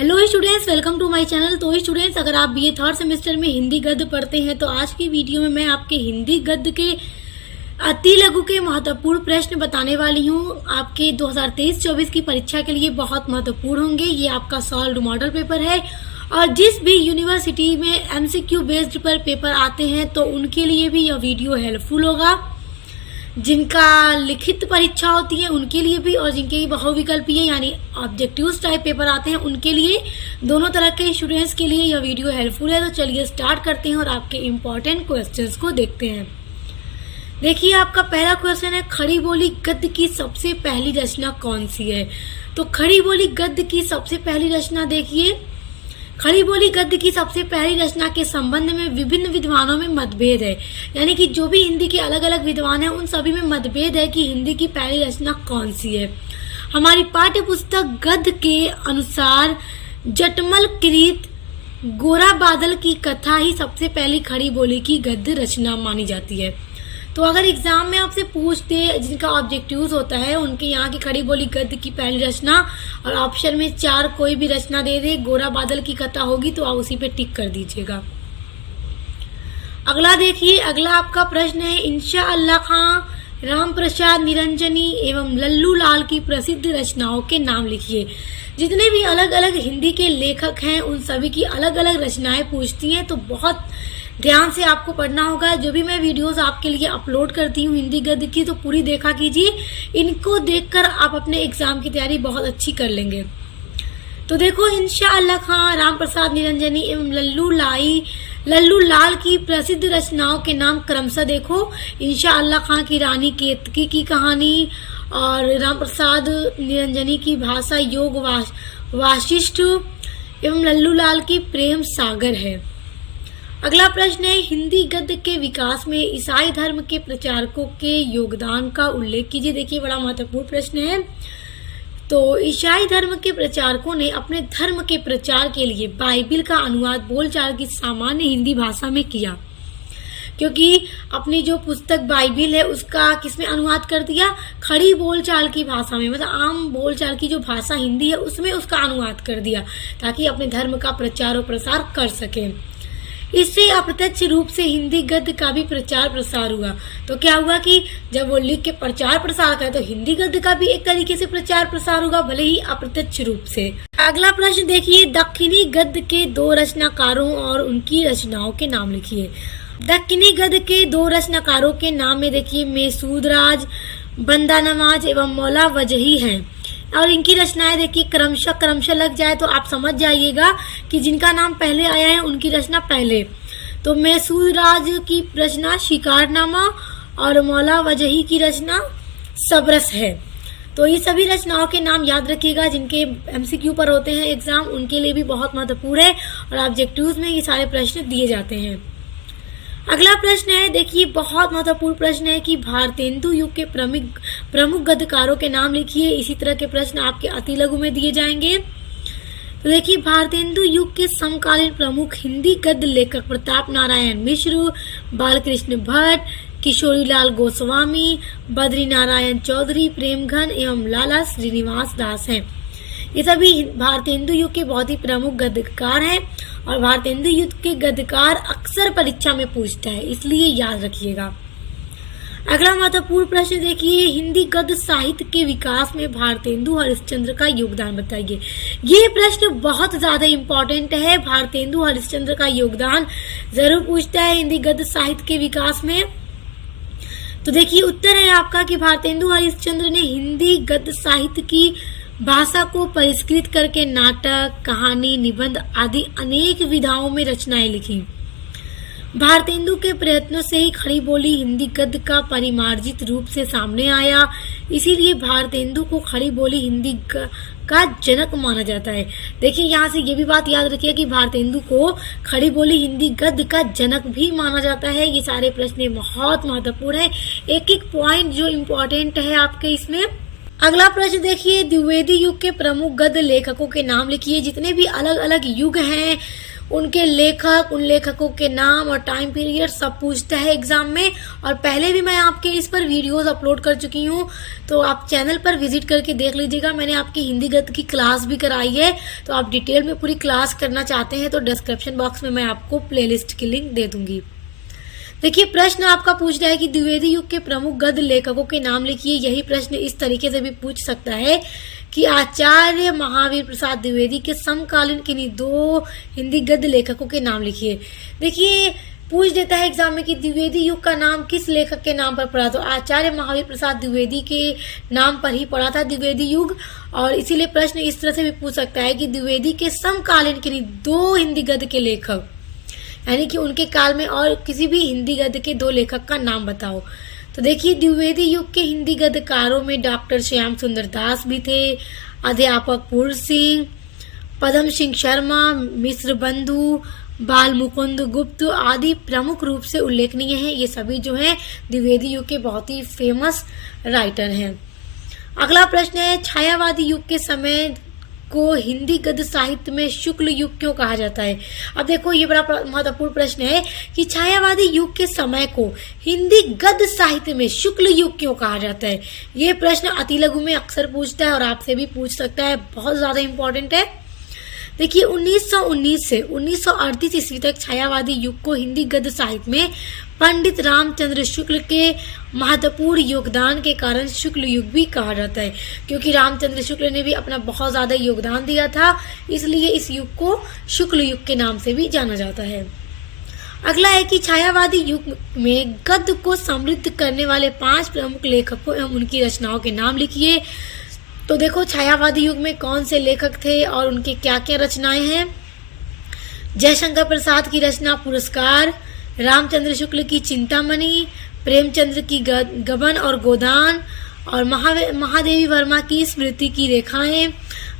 Hello students, welcome to my channel. तो students, अगर आप बीए थर्ड सेमेस्टर में हिंदी गद्य पढ़ते हैं तो आज की वीडियो में मैं आपके हिंदी गद्य के अति लघु के महत्वपूर्ण प्रश्न बताने वाली हूं। आपके 2023-24 की परीक्षा के लिए बहुत महत्वपूर्ण होंगे। ये आपका सॉल्व्ड मॉडल पेपर है और जिस भी यूनिवर्सिटी में एमसीक्यू बेस्ड पर पेपर आते हैं तो उनके लिए भी यह वीडियो हेल्पफुल होगा। जिनका लिखित परीक्षा होती है उनके लिए भी और जिनके बहुविकल्पीय यानी ऑब्जेक्टिव टाइप पेपर आते हैं उनके लिए, दोनों तरह के स्टूडेंट्स के लिए यह वीडियो हेल्पफुल है। तो चलिए स्टार्ट करते हैं और आपके इम्पोर्टेंट क्वेश्चंस को देखते हैं। देखिए, आपका पहला क्वेश्चन है, खड़ी बोली गद्य की सबसे पहली रचना कौन सी है? तो खड़ी बोली गद्य की सबसे पहली रचना देखिए, खड़ी बोली गद्य की सबसे पहली रचना के संबंध में विभिन्न विद्वानों में मतभेद है। यानी कि जो भी हिंदी के अलग अलग विद्वान हैं उन सभी में मतभेद है कि हिंदी की पहली रचना कौन सी है। हमारी पाठ्य पुस्तक गद्य के अनुसार जटमल कृत गोरा बादल की कथा ही सबसे पहली खड़ी बोली की गद्य रचना मानी जाती है। तो अगर एग्जाम में आपसे पूछते जिनका ऑब्जेक्टिव्स होता है उनके यहाँ की खड़ी बोली गद्य की पहली रचना और ऑप्शन में 4 कोई भी रचना दे दे, गोरा बादल की कथा होगी तो आप उसी पे टिक कर दीजिएगा। अगला देखिए, अगला आपका प्रश्न है, इंशा अल्लाह खां, राम प्रसाद निरंजनी एवं लल्लू लाल की प्रसिद्ध रचनाओं के नाम लिखिए। जितने भी अलग अलग हिंदी के लेखक हैं उन सभी की अलग अलग रचनाएं पूछती हैं, तो बहुत ध्यान से आपको पढ़ना होगा। जो भी मैं वीडियोस आपके लिए अपलोड करती हूँ हिंदी गद्य की तो पूरी देखा कीजिए। इनको देखकर आप अपने एग्जाम की तैयारी बहुत अच्छी कर लेंगे। तो देखो, इंशा अल्लाह खां, राम प्रसाद निरंजनी एवं लल्लू लाल की प्रसिद्ध रचनाओं के नाम क्रमशः देखो। इंशा अल्लाह खां की रानी केतकी की कहानी और राम प्रसाद निरंजनी की भाषा योग वाशिष्ठ एवं लल्लू लाल की प्रेम सागर है। अगला प्रश्न है, हिंदी गद्य के विकास में ईसाई धर्म के प्रचारकों के योगदान का उल्लेख कीजिए। देखिए, बड़ा महत्वपूर्ण प्रश्न है। तो ईसाई धर्म के प्रचारकों ने अपने धर्म के प्रचार के लिए बाइबिल का अनुवाद बोलचाल की सामान्य हिंदी भाषा में किया, क्योंकि अपनी जो पुस्तक बाइबिल है उसका किसमें अनुवाद कर दिया? खड़ी बोलचाल की भाषा में, मतलब आम बोलचाल की जो भाषा हिंदी है उसमें उसका अनुवाद कर दिया ताकि अपने धर्म का प्रचार और प्रसार कर सके। इससे अप्रत्यक्ष रूप से हिंदी गद्य का भी प्रचार प्रसार हुआ। तो क्या हुआ कि जब वो लिख के प्रचार प्रसार करे तो हिंदी गद्य का भी एक तरीके से प्रचार प्रसार होगा, भले ही अप्रत्यक्ष रूप से। अगला प्रश्न देखिए, दक्षिणी गद्य के 2 रचनाकारों और उनकी रचनाओं के नाम लिखिए। दक्षिणी गद्य के 2 रचनाकारों के नाम में देखिए मेसूद राज, बंदा नवाज एवं मौला वजही हैं और इनकी रचनाएं देखिए क्रमशः लग जाए तो आप समझ जाइएगा कि जिनका नाम पहले आया है उनकी रचना पहले। तो मैसूर राज की रचना शिकारनामा और मौला वजही की रचना सबरस है। तो ये सभी रचनाओं के नाम याद रखिएगा, जिनके एमसीक्यू पर होते हैं एग्जाम उनके लिए भी बहुत महत्वपूर्ण है और ऑब्जेक्टिव्स में ये सारे प्रश्न दिए जाते हैं। अगला प्रश्न है, देखिए बहुत महत्वपूर्ण प्रश्न है कि भारतेंदु युग के प्रमुख गद्यकारों के नाम लिखिए। इसी तरह के प्रश्न आपके अति लघु में दिए जाएंगे। तो देखिए, भारतेंदु युग के समकालीन प्रमुख हिंदी गद्य लेखक प्रताप नारायण मिश्र, बालकृष्ण भट्ट, किशोरीलाल गोस्वामी, बद्री नारायण चौधरी, प्रेमघन एवं लाला श्रीनिवास दास हैं। ये सभी भारतेंदु युग के बहुत ही प्रमुख गद्यकार हैं और भारतेंदु युग के गद्यकार अक्सर परीक्षा में पूछता है, इसलिए याद रखिएगा। अगला महत्वपूर्ण प्रश्न देखिए, हिंदी गद्य साहित्य के विकास में भारतेंदु हरिश्चंद्र का योगदान बताइए। ये प्रश्न बहुत ज्यादा इम्पोर्टेंट है, भारतेंदु हरिश्चंद्र का योगदान जरूर पूछता है हिंदी गद्य साहित्य के विकास में। तो देखिए, उत्तर है आपका कि भारतेंदु हरिश्चंद्र ने हिंदी गद्य साहित्य की भाषा को परिष्कृत करके नाटक, कहानी, निबंध आदि अनेक विधाओं में रचनाएं लिखी। भारतेंदु के प्रयत्नों से ही खड़ी बोली हिंदी गद्य का परिमार्जित रूप से सामने आया, इसीलिए भारतेंदु को खड़ी बोली हिंदी का जनक माना जाता है। देखिए, यहाँ से ये भी बात याद रखिए कि भारतेंदु को खड़ी बोली हिंदी गद्य का जनक भी माना जाता है। ये सारे प्रश्न बहुत महत्वपूर्ण है, एक एक पॉइंट जो इम्पोर्टेंट है आपके इसमें। अगला प्रश्न देखिए, द्विवेदी युग के प्रमुख गद्य लेखकों के नाम लिखिए। जितने भी अलग अलग युग हैं उनके लेखक, उन लेखकों के नाम और टाइम पीरियड सब पूछता है एग्जाम में। और पहले भी मैं आपके इस पर वीडियोस अपलोड कर चुकी हूँ, तो आप चैनल पर विजिट करके देख लीजिएगा। मैंने आपकी हिंदी गद्य की क्लास भी कराई है, तो आप डिटेल में पूरी क्लास करना चाहते हैं तो डिस्क्रिप्शन बॉक्स में मैं आपको प्लेलिस्ट की लिंक दे दूंगी। देखिए, प्रश्न आपका पूछ रहा है कि द्विवेदी युग के प्रमुख गद्य लेखकों के नाम लिखिए। यही प्रश्न इस तरीके से भी पूछ सकता है कि आचार्य महावीर प्रसाद द्विवेदी के समकालीन किन्हीं 2 हिंदी गद्य लेखकों के नाम लिखिए। देखिए, पूछ देता है एग्जाम में कि द्विवेदी युग का नाम किस लेखक के नाम पर पड़ा, तो आचार्य महावीर प्रसाद द्विवेदी के नाम पर ही पड़ा था द्विवेदी युग। और इसीलिए प्रश्न इस तरह से भी पूछ सकता है कि द्विवेदी के समकालीन किन्हीं 2 हिंदी गद्य के लेखक, यानी कि उनके काल में और किसी भी हिंदी गद्य के 2 लेखक का नाम बताओ। तो देखिए, द्विवेदी युग के हिंदी गद्यकारों में डॉक्टर श्याम सुंदर दास भी थे, अध्यापक पूर्ण सिंह, पदम सिंह शर्मा, मिश्र बंधु, बाल मुकुंद गुप्त आदि प्रमुख रूप से उल्लेखनीय हैं। ये सभी जो हैं द्विवेदी युग के बहुत ही फेमस राइटर हैं। अगला प्रश्न है, छायावादी युग के समय को हिंदी गद्य साहित्य में शुक्ल युग क्यों कहा जाता है। अब देखो, ये बड़ा महत्वपूर्ण प्रश्न है कि छायावादी युग के समय को हिंदी गद्य साहित्य में शुक्ल युग क्यों कहा जाता है। ये प्रश्न अति लघु में अक्सर पूछता है और आपसे भी पूछ सकता है, बहुत ज्यादा इंपॉर्टेंट है। देखिए, 1919 से 1938 ईस्वी तक छायावादी युग को हिंदी गद्य साहित्य में पंडित रामचंद्र शुक्ल के महत्वपूर्ण योगदान के कारण शुक्ल युग भी कहा जाता है, क्योंकि रामचंद्र शुक्ल ने भी अपना बहुत ज्यादा योगदान दिया था, इसलिए इस युग को शुक्ल युग के नाम से भी जाना जाता है। अगला है कि छायावादी युग में गद्य को समृद्ध करने वाले 5 प्रमुख लेखकों एवं उनकी रचनाओं के नाम लिखिए। तो देखो, छायावादी युग में कौन से लेखक थे और उनके क्या क्या रचनाएं हैं। जयशंकर प्रसाद की रचना पुरस्कार, रामचंद्र शुक्ल की चिंतामणि, प्रेमचंद्र की गबन और गोदान, और महादेवी वर्मा की स्मृति की रेखाएं,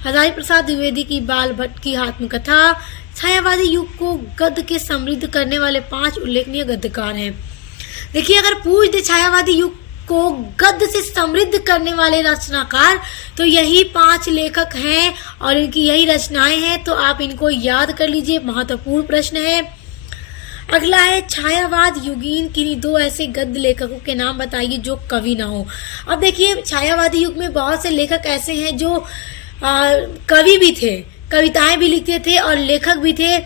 हजारी प्रसाद द्विवेदी की बाल भट्ट की आत्मकथा। छायावादी युग को गद्य के समृद्ध करने वाले 5 उल्लेखनीय गद्यकार हैं। देखिए, अगर पूछ दे छायावादी युग को गद्य से समृद्ध करने वाले रचनाकार, तो यही 5 लेखक हैं और इनकी यही रचनाएं हैं, तो आप इनको याद कर लीजिए, महत्वपूर्ण प्रश्न है। अगला है, छायावाद युगीन किन्हीं 2 ऐसे गद्य लेखकों के नाम बताइए जो कवि ना हो। अब देखिए, छायावादी युग में बहुत से लेखक ऐसे हैं जो कवि भी थे, कविताएं भी लिखते थे और लेखक भी थे।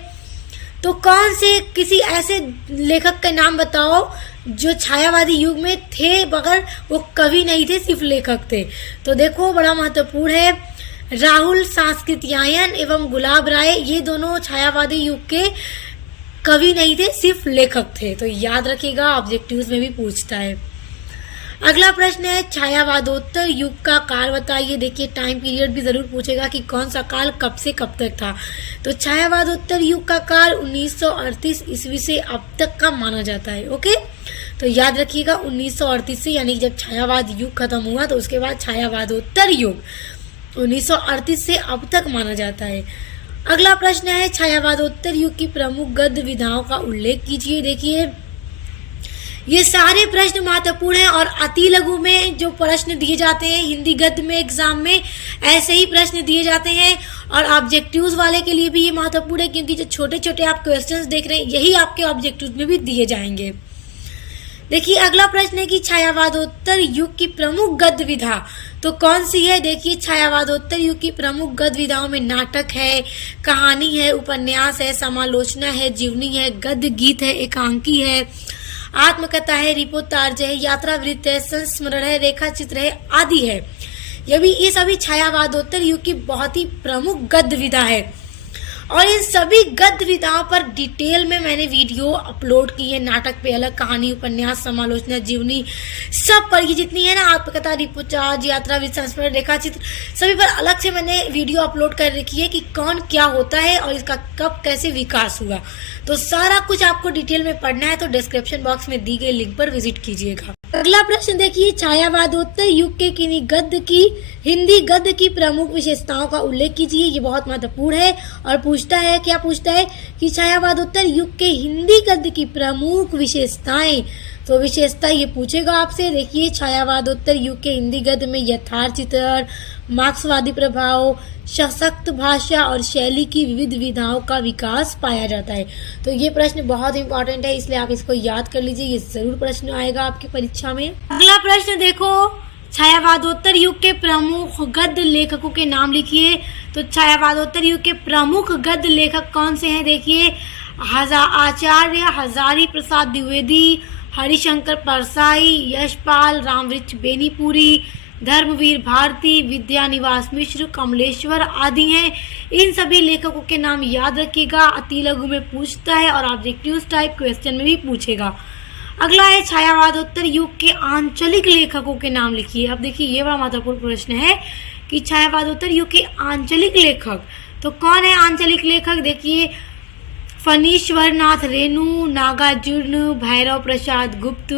तो कौन से किसी ऐसे लेखक का नाम बताओ जो छायावादी युग में थे मगर वो कवि नहीं थे, सिर्फ लेखक थे। तो देखो, बड़ा महत्वपूर्ण है, राहुल सांस्कृत्यायन एवं गुलाब राय, ये दोनों छायावादी युग के कवि नहीं थे, सिर्फ लेखक थे। तो याद रखिएगा, ऑब्जेक्टिव्स में भी पूछता है। अगला प्रश्न है, छायावादोत्तर युग का काल बताइए। देखिए, टाइम पीरियड भी जरूर पूछेगा कि कौन सा काल कब से कब तक था। तो छायावादोत्तर युग का काल 1938 ईस्वी से अब तक का माना जाता है। ओके, तो याद रखिएगा 1938 से, यानी जब छायावाद युग खत्म हुआ तो उसके बाद छायावादोत्तर युग 1938 से अब तक माना जाता है। अगला प्रश्न है, छायावादोत्तर युग की प्रमुख गद्य विधाओं का उल्लेख कीजिए। देखिए, ये सारे प्रश्न महत्वपूर्ण हैं और अति लघु में जो प्रश्न दिए जाते हैं हिंदी गद्य में एग्जाम में, ऐसे ही प्रश्न दिए जाते हैं। और ऑब्जेक्टिव्स वाले के लिए भी ये महत्वपूर्ण है, क्योंकि जो छोटे छोटे आप क्वेश्चंस देख रहे हैं यही आपके ऑब्जेक्टिव्स में भी दिए जाएंगे। देखिए, अगला प्रश्न है कि छायावादोत्तर युग की प्रमुख गद्य विधा तो कौन सी है। देखिए, छायावादोत्तर युग की प्रमुख गद्य विधाओं में नाटक है, कहानी है, उपन्यास है, समालोचना है, जीवनी है, गद्य गीत है, एकांकी है, आत्मकथा है, रिपोर्टाज है, यात्रा वृत्त है, संस्मरण है, रेखा चित्र है आदि है। ये सभी छायावादोत्तर युग की बहुत ही प्रमुख गद्य विधा है और इन सभी गद्य विधाओं पर डिटेल में मैंने वीडियो अपलोड की है। नाटक पे अलग, कहानी, उपन्यास, समालोचना, जीवनी, सब पर, ये जितनी है ना, आत्मकथा, रिपोर्टाज, यात्रा वृत्त, संस्मरण, रेखा चित्र, सभी पर अलग से मैंने वीडियो अपलोड कर रखी है कि कौन क्या होता है और इसका कब कैसे विकास हुआ। तो सारा कुछ आपको डिटेल में पढ़ना है तो डिस्क्रिप्शन बॉक्स में दी गई लिंक पर विजिट कीजिएगा। अगला प्रश्न देखिए, छायावादोत्तर युग के किन्हीं गद्य की हिंदी गद्य की प्रमुख विशेषताओं का उल्लेख कीजिए। ये बहुत महत्वपूर्ण है और पूछता है, क्या पूछता है कि छायावादोत्तर युग के हिंदी गद्य की प्रमुख विशेषताएं। तो विशेषता ये पूछेगा आपसे। देखिए, छायावादोत्तर युग के हिंदी गद्य में यथार्थ चित्रण, मार्क्सवादी प्रभाव, सशक्त भाषा और शैली की विविध विधाओं का विकास पाया जाता है। तो ये प्रश्न बहुत इंपॉर्टेंट है, इसलिए आप इसको याद कर लीजिए, ये जरूर प्रश्न आएगा आपकी परीक्षा में। अगला प्रश्न देखो, छायावादोत्तर युग के प्रमुख गद्य लेखकों के नाम लिखिए। तो छायावादोत्तर युग के प्रमुख गद्य लेखक कौन से हैं? देखिए, आचार्य हजारी प्रसाद द्विवेदी, हरिशंकर परसाई, यशपाल, रामवृक्ष बेनीपुरी, धर्मवीर भारती, विद्यानिवास मिश्र, कमलेश्वर आदि हैं। इन सभी लेखकों के नाम याद रखिएगा, अति लघु में पूछता है और ऑब्जेक्टिव टाइप क्वेश्चन में भी पूछेगा। अगला है छायावादोत्तर युग के आंचलिक लेखकों के नाम लिखिए। अब देखिए, ये बड़ा महत्वपूर्ण प्रश्न है कि छायावादोत्तर युग के आंचलिक लेखक, तो कौन है आंचलिक लेखक? देखिए, फणीश्वरनाथ रेणु, नागार्जुन, भैरव प्रसाद गुप्त,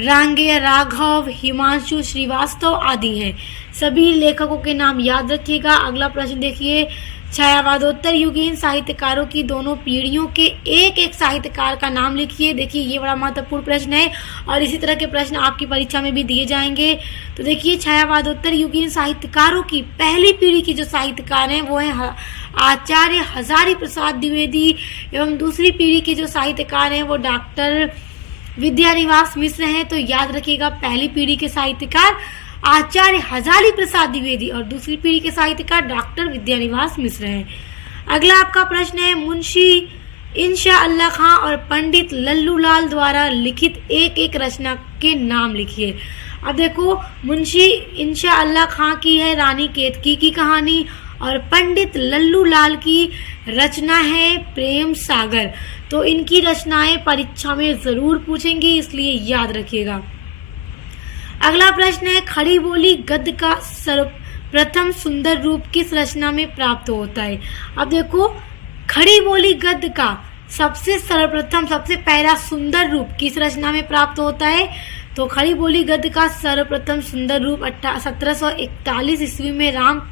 रांगेय राघव, हिमांशु श्रीवास्तव आदि हैं। सभी लेखकों के नाम याद रखिएगा। अगला प्रश्न देखिए, छायावादोत्तर युगीन साहित्यकारों की दोनों पीढ़ियों के एक एक साहित्यकार का नाम लिखिए। देखिए, ये बड़ा महत्वपूर्ण प्रश्न है और इसी तरह के प्रश्न आपकी परीक्षा में भी दिए जाएंगे। तो देखिए, छायावादोत्तर युगीन साहित्यकारों की पहली पीढ़ी के जो साहित्यकार हैं वो हैं आचार्य हजारी प्रसाद द्विवेदी, एवं दूसरी पीढ़ी के जो साहित्यकार हैं वो डॉक्टर विद्यानिवास मिश्र हैं। तो याद रखिएगा, पहली पीढ़ी के साहित्यकार आचार्य हजारी प्रसाद द्विवेदी और दूसरी पीढ़ी के साहित्यकार डॉक्टर विद्यानिवास मिश्र हैं। अगला आपका प्रश्न है, मुंशी इंशा अल्लाह खां और पंडित लल्लू लाल द्वारा लिखित एक एक रचना के नाम लिखिए। अब देखो, मुंशी इंशा अल्लाह खां की है रानी केतकी की कहानी और पंडित लल्लू लाल की रचना है प्रेम सागर। तो इनकी रचनाएं परीक्षा में जरूर पूछेंगी, इसलिए याद रखिएगा। अगला प्रश्न है, खड़ी बोली गद्य का सर्वप्रथम सुंदर रूप किस रचना में प्राप्त होता है? अब देखो, खड़ी बोली गद्य का सर्वप्रथम सबसे पहला सुंदर रूप किस रचना में प्राप्त होता है? तो खड़ी बोली गद्य का सर्वप्रथम सुंदर रूप 1741 ईस्वी में राम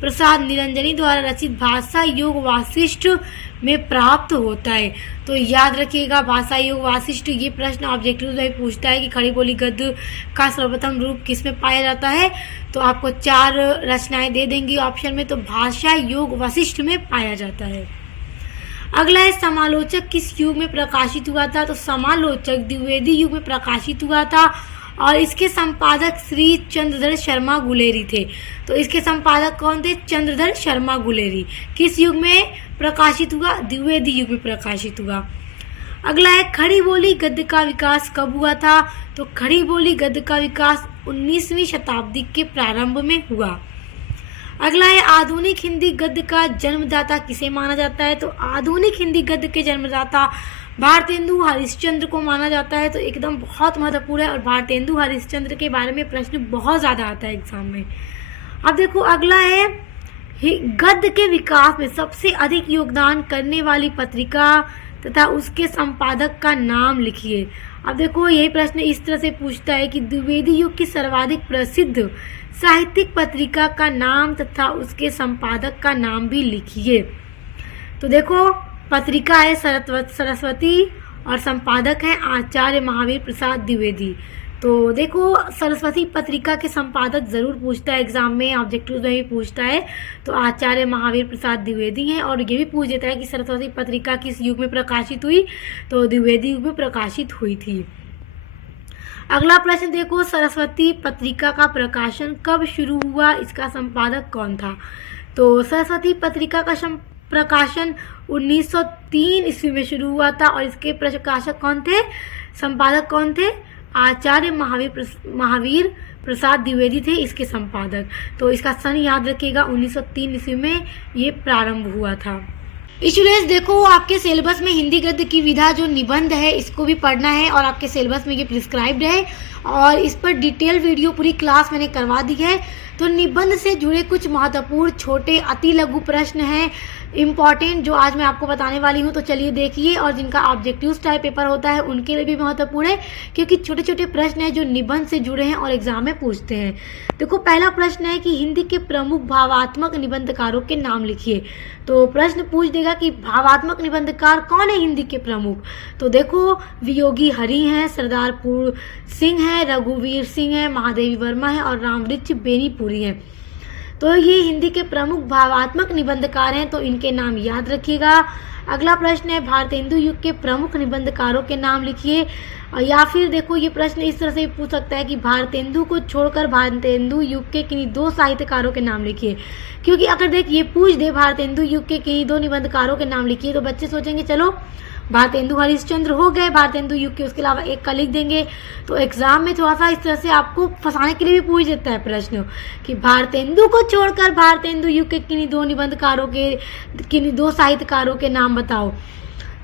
प्रसाद निरंजनी द्वारा रचित भाषा योग वासिष्ठ में प्राप्त होता है। तो याद रखिएगा, भाषा योग वासिष्ठ, ये प्रश्न ऑब्जेक्टिव में पूछता है कि खड़ी बोली गद्य का सर्वप्रथम रूप किस में पाया जाता है। तो आपको 4 रचनाएं दे देंगी ऑप्शन में, तो भाषा योग वासिष्ठ में पाया जाता है। अगला है, समालोचक किस युग में प्रकाशित हुआ था? तो समालोचक द्विवेदी युग में प्रकाशित हुआ था और इसके संपादक श्री चंद्रधर शर्मा गुलेरी थे। तो इसके संपादक कौन थे? चंद्रधर शर्मा गुलेरी। किस युग में प्रकाशित हुआ? द्विवेदी युग में प्रकाशित हुआ। अगला है, खड़ी बोली गद्य का विकास कब हुआ था? तो खड़ी बोली गद्य का विकास 19वीं शताब्दी के प्रारंभ में हुआ। अगला है, आधुनिक हिंदी गद्य का जन्मदाता किसे माना जाता है? तो आधुनिक हिंदी गद्य के जन्मदाता भारतेंदु हरिश्चंद्र को माना जाता है। तो एकदम बहुत महत्वपूर्ण है और भारतेंदु हरिश्चंद्र के बारे में प्रश्न बहुत ज़्यादा आता है एग्जाम में। अब देखो, अगला है, गद्य के विकास में सबसे अधिक योगदान करने वाली पत्रिका तथा उसके संपादक का नाम लिखिए। अब देखो, यही प्रश्न इस तरह से पूछता है कि द्विवेदी युग की सर्वाधिक प्रसिद्ध साहित्यिक पत्रिका का नाम तथा उसके संपादक का नाम भी लिखिए। तो देखो, पत्रिका है सरस्वती और संपादक है आचार्य महावीर प्रसाद द्विवेदी। तो देखो, सरस्वती पत्रिका के संपादक जरूर पूछता है एग्जाम में, ऑब्जेक्टिव में भी पूछता है। तो आचार्य महावीर प्रसाद द्विवेदी हैं और ये भी पूछ देता है कि सरस्वती पत्रिका किस युग में प्रकाशित हुई? तो द्विवेदी युग में प्रकाशित हुई थी। अगला प्रश्न देखो, सरस्वती पत्रिका का प्रकाशन कब शुरू हुआ? इसका संपादक कौन था? तो सरस्वती पत्रिका का प्रकाशन 1903 ईस्वी में शुरू हुआ था और इसके प्रकाशक कौन थे? संपादक कौन थे? आचार्य महावीर प्रसाद द्विवेदी थे इसके संपादक। तो इसका सन याद रखिएगा, 1903 ईस्वी में ये प्रारंभ हुआ था। स्टूडेंट्स देखो, आपके सिलेबस में हिंदी गद्य की विधा जो निबंध है इसको भी पढ़ना है और आपके सिलेबस में ये प्रिस्क्राइब्ड है और इस पर डिटेल वीडियो पूरी क्लास मैंने करवा दी है। तो निबंध से जुड़े कुछ महत्वपूर्ण छोटे अति लघु प्रश्न हैं इम्पॉर्टेंट जो आज मैं आपको बताने वाली हूँ। तो चलिए देखिए, और जिनका ऑब्जेक्टिव टाइप पेपर होता है उनके लिए भी महत्वपूर्ण है क्योंकि छोटे छोटे प्रश्न हैं जो निबंध से जुड़े हैं और एग्जाम में पूछते हैं। देखो, पहला प्रश्न है कि हिंदी के प्रमुख भावात्मक निबंधकारों के नाम लिखिए। तो प्रश्न पूछ देगा कि भावात्मक निबंधकार कौन है हिंदी के प्रमुख? तो देखो, वियोगी हरि हैं, सरदारपुर सिंह है, रघुवीर सिंह है, महादेवी वर्मा है और रामवृक्ष बेनीपुरी है। तो ये हिंदी के प्रमुख भावात्मक निबंधकार हैं, तो इनके नाम याद रखिएगा। अगला प्रश्न है भारतेंदु युग के प्रमुख निबंधकारों के नाम लिखिए। या फिर देखो ये प्रश्न इस तरह से पूछ सकता है कि भारतेंदु को छोड़कर भारतेंदु युग के किन्हीं 2 साहित्यकारों के नाम लिखिए। क्योंकि अगर देख ये पूछ दे भारतेंदु युग के किन्हीं 2 निबंधकारों के नाम लिखिए तो बच्चे सोचेंगे चलो भारतेंदु हरिश्चंद्र हो गए भारतेंदु युग के, उसके अलावा एक का लिख देंगे। तो एग्जाम में थोड़ा सा इस तरह से आपको फंसाने के लिए भी पूछ देता है प्रश्न कि भारतेंदु को छोड़कर भारतेंदु युग के किन्हीं 2 निबंधकारों के किन्हीं 2 साहित्यकारों के नाम बताओ।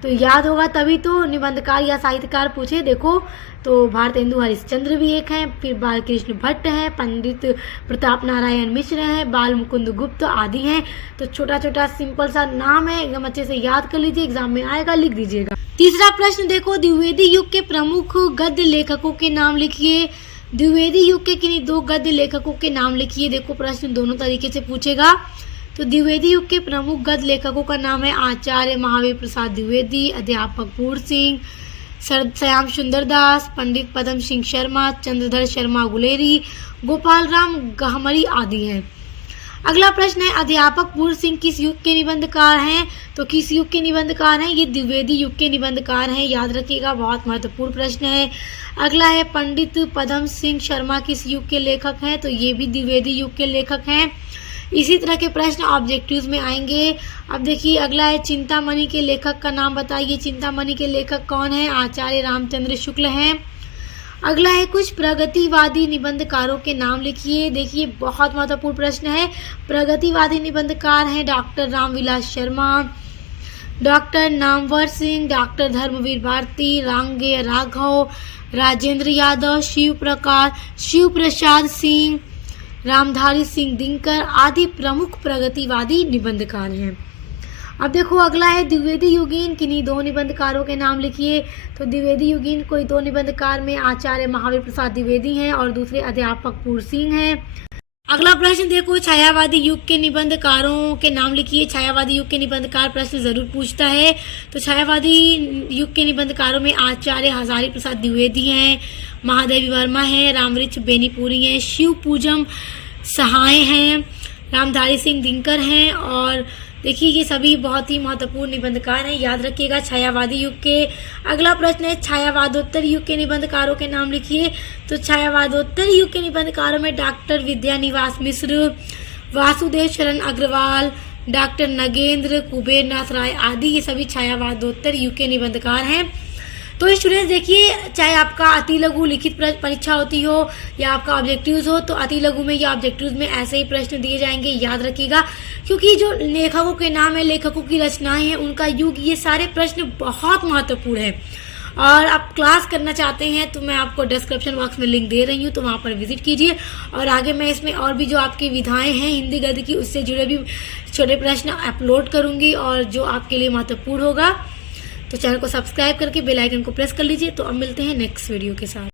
तो याद होगा तभी तो निबंधकार या साहित्यकार पूछे। देखो तो भारतेंदु हरिश्चंद्र भी एक हैं, फिर बालकृष्ण भट्ट हैं, पंडित प्रताप नारायण मिश्र हैं, बाल मुकुंद गुप्त आदि हैं। तो छोटा छोटा सिंपल सा नाम है, एकदम अच्छे से याद कर लीजिए, एग्जाम में आएगा लिख दीजिएगा। तीसरा प्रश्न देखो द्विवेदी युग के प्रमुख गद्य लेखकों के नाम लिखिए। द्विवेदी युग के किन्हीं 2 गद्य लेखकों के नाम लिखिए। देखो प्रश्न दोनों तरीके से पूछेगा। तो द्विवेदी युग के प्रमुख गद्य लेखकों का नाम है आचार्य महावीर प्रसाद द्विवेदी, अध्यापक पूर्ण सिंह, श्याम सुंदर दास, पंडित पद्म सिंह शर्मा, चंद्रधर शर्मा गुलेरी, गोपाल राम गहमरी आदि हैं। अगला प्रश्न है अध्यापक पूर्ण सिंह किस युग के निबंधकार हैं। तो किस युग के निबंधकार हैं, ये द्विवेदी युग के निबंधकार हैं, याद रखिएगा, बहुत महत्वपूर्ण प्रश्न है। अगला है पंडित पद्म सिंह शर्मा किस युग के लेखक हैं। तो ये भी द्विवेदी युग के लेखक हैं। इसी तरह के प्रश्न ऑब्जेक्टिव्स में आएंगे। अब देखिए अगला है चिंतामणि के लेखक का नाम बताइए। चिंतामणि के लेखक कौन है, आचार्य रामचंद्र शुक्ल हैं। अगला है कुछ प्रगतिवादी निबंधकारों के नाम लिखिए। देखिए बहुत महत्वपूर्ण प्रश्न है। प्रगतिवादी निबंधकार हैं doctor Ramvilas Sharma, doctor Namvar Singh, doctor Dharamvir Bharati, Rangeya Raghav, Rajendra Yadav, Shiv Prasad Singh, Ramdhari Singh Dinkar आदि प्रमुख प्रगतिवादी निबंधकार हैं। अब देखो अगला है द्विवेदी युगीन किन्हीं 2 निबंधकारों के नाम लिखिए। तो द्विवेदी युगीन कोई 2 निबंधकार में आचार्य महावीर प्रसाद द्विवेदी हैं और दूसरे अध्यापक पूर्ण सिंह हैं। अगला प्रश्न देखो छायावादी युग के निबंधकारों के नाम लिखिए। छायावादी युग के निबंधकार प्रश्न जरूर पूछता है। तो छायावादी युग के निबंधकारों में आचार्य हजारी प्रसाद द्विवेदी हैं, महादेवी वर्मा हैं, रामवृक्ष बेनीपुरी हैं, शिव पूजम सहाय हैं, रामधारी सिंह दिनकर हैं। और देखिए ये सभी बहुत ही महत्वपूर्ण निबंधकार हैं, याद रखिएगा छायावादी युग के। अगला प्रश्न है छायावादोत्तर युग के निबंधकारों के नाम लिखिए। तो छायावादोत्तर युग के निबंधकारों में डॉक्टर विद्यानिवास मिश्र, वासुदेव शरण अग्रवाल, डॉक्टर नगेंद्र कुबेरनाथ राय आदि ये सभी छायावादोत्तर युग के निबंधकार हैं। तो स्टूडेंट्स देखिए चाहे आपका अति लघु लिखित परीक्षा होती हो या आपका ऑब्जेक्टिव्स हो, तो अति लघु में या ऑब्जेक्टिव्स में ऐसे ही प्रश्न दिए जाएंगे, याद रखिएगा। क्योंकि जो लेखकों के नाम है, लेखकों की रचनाएं हैं, उनका युग, ये सारे प्रश्न बहुत महत्वपूर्ण है। और आप क्लास करना चाहते हैं तो मैं आपको डिस्क्रिप्शन बॉक्स में लिंक दे रही हूँ, तो वहाँ पर विजिट कीजिए। और आगे मैं इसमें और भी जो आपकी विधाएं हैं हिंदी गद्य की, उससे जुड़े भी छोटे प्रश्न अपलोड करूँगी और जो आपके लिए महत्वपूर्ण होगा। तो चैनल को सब्सक्राइब करके बेल आइकन को प्रेस कर लीजिए। तो अब मिलते हैं नेक्स्ट वीडियो के साथ।